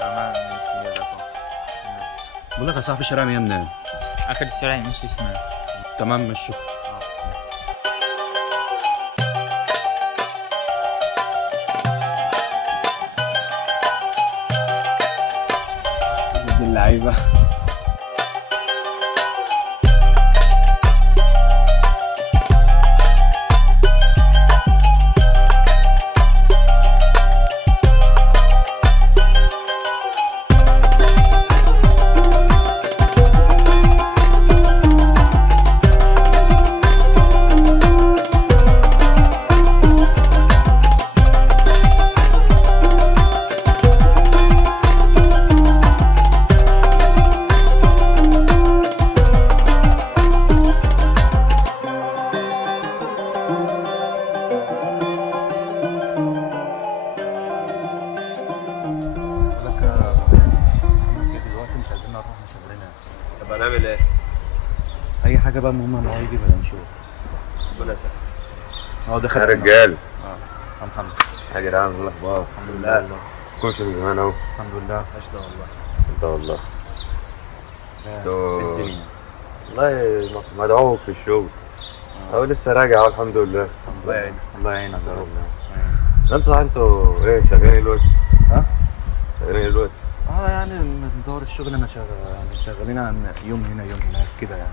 تمام ماشي يلا طبعا. بقول لك يا صاحبي الشارع منين؟ اخر الشارع يمشي شمال. تمام ماشي. دي اللعيبه. طب هنعمل ايه؟ اي حاجه بقى المهم ما هو يجي بقى نشوف. ربنا يسهل. هو دخل يا رجال. الحمد يا جدعان ايه الاخبار؟ الحمد لله. كنت من زمان اهو. الحمد لله. عشنا والله. انت والله. انتوا والله مدعوك في الشغل. اهو لسه راجع اهو الحمد لله. الله يعينك. الله يعينك يا رب. انتوا ايه شغالين ايه دلوقتي؟ ها؟ شغالين ايه دلوقتي؟ يعني ندور الشغل انا شغال، يعني شغالين يوم هنا يوم هناك كده يعني.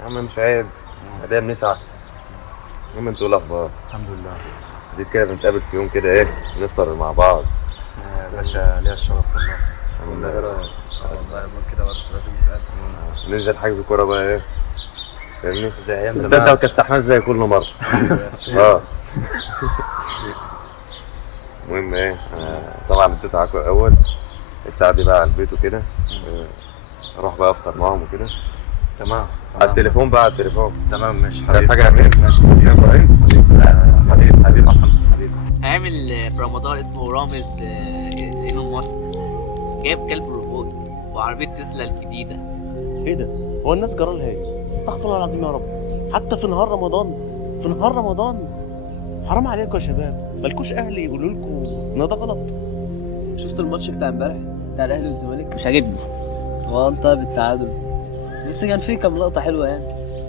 يا عم مش عيب. ادينا بنسعى. المهم انتوا ايه الاخبار؟ الحمد لله. دي كده بنتقابل في يوم كده ايه؟ نفطر مع بعض. يا باشا ليا الشرف والله. الحمد لله. والله يوم كده برضه لازم نتقابل. ننزل حجز كورة بقى ايه؟ فاهمني؟ زي ايام بس زمان. انت ما كسحناش زي كل مرة. المهم ايه؟ طبعا اديت معاكم الاول. الساعة دي بقى على البيت وكده. اروح بقى افطر معاهم وكده. تمام. على التليفون بقى على التليفون. تمام ماشي عايز حبيبي. حاجة يا امين؟ ماشي حبيبي. حبيبي حبيبي محمد حبيبي. عامل في رمضان اسمه رامز ايلون ماسك، جايب كلب روبوت وعربية تسلا الجديدة. ايه ده؟ هو الناس جرى لها ايه؟ استغفر الله العظيم يا رب. حتى في نهار رمضان، في نهار رمضان حرام عليكم يا شباب، مالكوش اهل يقولوا لكم ان ده غلط. شفت الماتش بتاع امبارح بتاع الاهلي والزمالك؟ مش عاجبني. هو انتهى بالتعادل بس كان فيه كام لقطه حلوه يعني.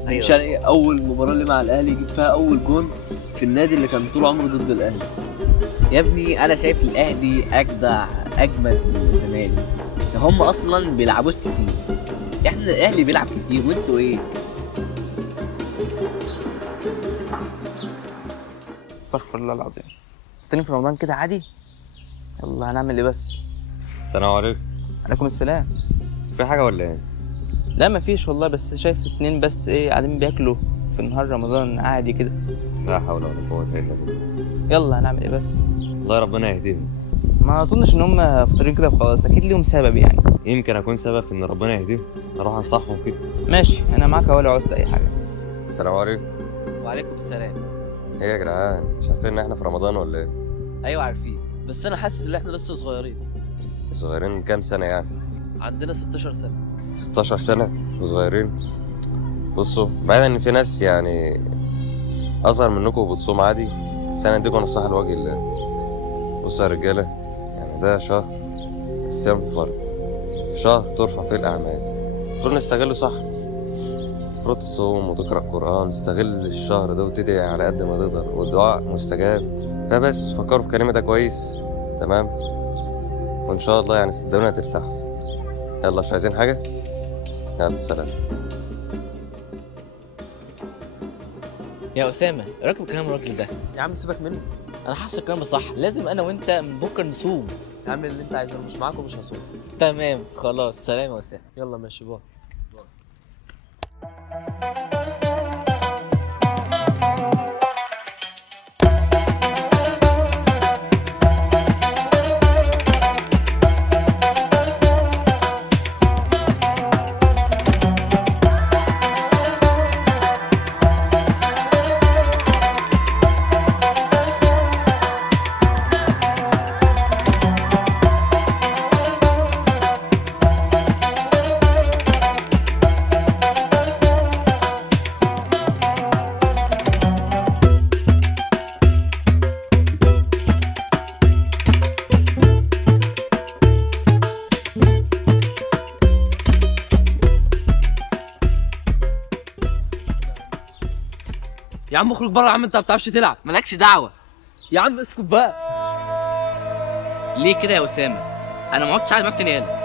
أيوة. شرقي اول مباراه اللي مع الاهلي يجيب فيها اول جون في النادي اللي كان طول عمره ضد الاهلي. يا ابني انا شايف الاهلي اجدع اجمد من الزمالك، ده هم اصلا بيلعبوش كتير، احنا الاهلي بيلعب كتير وانتوا ايه؟ استغفر الله العظيم. تاني في رمضان كده عادي؟ يلا هنعمل ايه بس؟ السلام عليكم. عليكم السلام. في حاجة ولا ايه؟ لا مفيش والله، بس شايف اتنين بس ايه قاعدين بياكلوا في نهار رمضان عادي كده. لا حول ولا قوة الا بالله. يلا هنعمل ايه بس؟ الله ربنا يهديهم. ما اظنش ان هم فاطرين كده وخلاص، اكيد ليهم سبب يعني. يمكن اكون سبب في ان ربنا يهديهم. اروح انصحهم كده. ماشي انا معاك اهو لو عوزت اي حاجه. السلام عليكم. وعليكم السلام. ايه يا جدعان مش عارفين ان احنا في رمضان ولا ايه؟ ايوه عارفين. بس انا حاسس ان احنا لسه صغيرين. صغيرين كام سنة يعني؟ عندنا 16 سنه. 16 سنة وصغيرين. بصوا بعيدا ان في ناس يعني اصغر منكم وبتصوم عادي، بس انا اديكم نصيحة لوجه الله. بصوا يا رجالة، يعني ده شهر الصيام فرض، شهر ترفع فيه الاعمال، المفروض نستغله صح. المفروض تصوم وتقرأ قرآن، استغل الشهر ده وتدعي على قد ما تقدر، والدعاء مستجاب. فبس فكروا في كلامي ده كويس. تمام، وان شاء الله يعني صدقوني هترتاحوا. يلا مش عايزين حاجة؟ يلا سلام. يا اسامه راكب كلام الراجل ده، يا عم سيبك منه. انا حاسس الكلام صح، لازم انا وانت من بكره نصوم. اعمل اللي انت عايزه، انا مش معاك ومش هصوم. تمام خلاص، سلام يا اسامه. يلا ماشي باي. عم اخرج بره يا عم، انت ما بتعرفش تلعب. مالكش دعوه. يا عم اسكت بقى. ليه كده يا اسامه؟ انا ما عدتش قاعد معاك تاني هنا.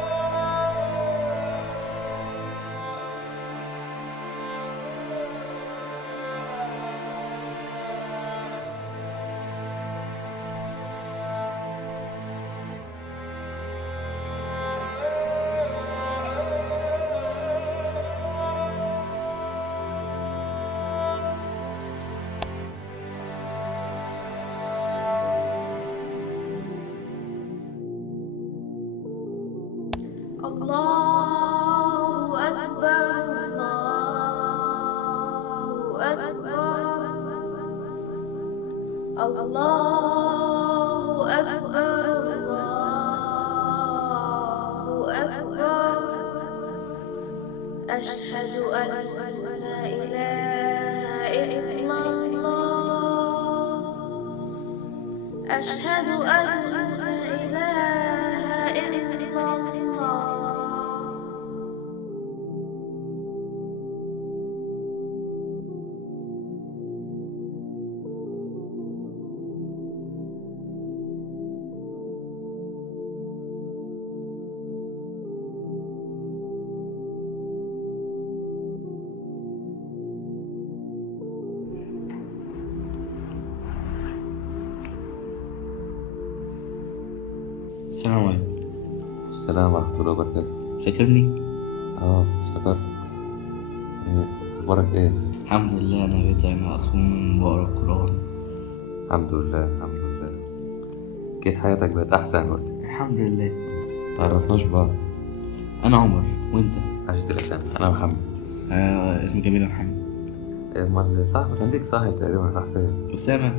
الله أكبر الله أكبر الله أكبر الله أكبر أشهد أن لا إله إلا الله أشهد أن لا إله إلا الله السلام عليكم. السلام ورحمة الله وبركاته. فاكرني؟ افتكرتك. اخبارك ايه؟ الحمد لله، انا بقيت انا اصوم واقرا القران. الحمد لله الحمد لله. اكيد حياتك بقت احسن وقت. الحمد لله. متعرفناش بعض. انا عمر، وانت؟ عشت الاسامي. انا محمد. اسمي جميل يا محمد. امال صاحبك عندك صاحب تقريبا راح فين؟ اسامه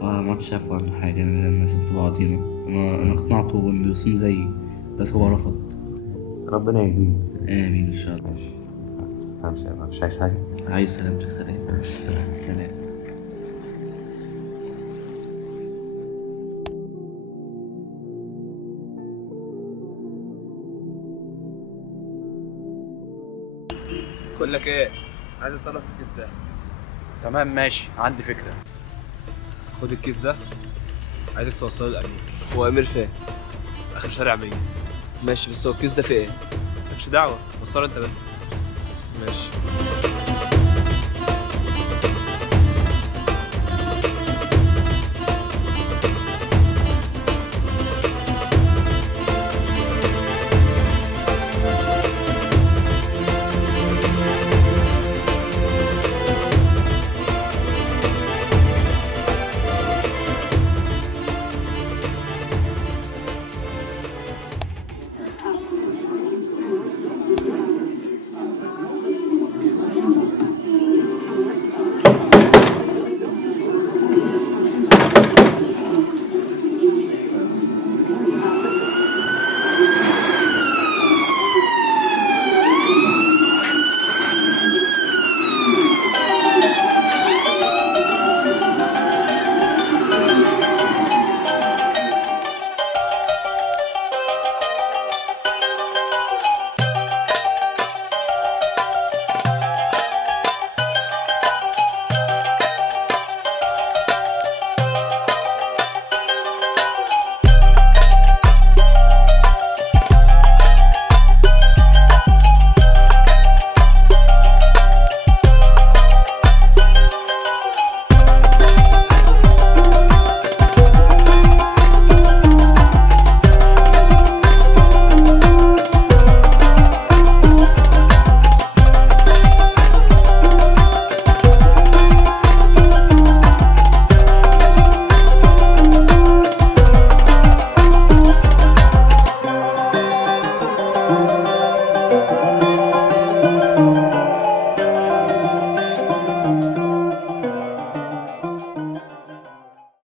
ما عادش عارف عنه حاجه، انا سبت بعضينا. انا اقنعته انه يصوم زيي بس هو رفض. ربنا يهديه. امين ان شاء الله. ماشي. همشي انا، مش عايز حاجة؟ عايز سلامتك. سلام. سلام. بقول لك ايه، عايز اتصرف في الكيس ده. تمام ماشي، عندي فكرة. خد الكيس ده، عايزك توصله للامير. هو امير فين؟ اخر شارع 100. ماشي، بس هو الكيس ده فيه ايه؟ مالكش دعوه، وصله انت بس. ماشي.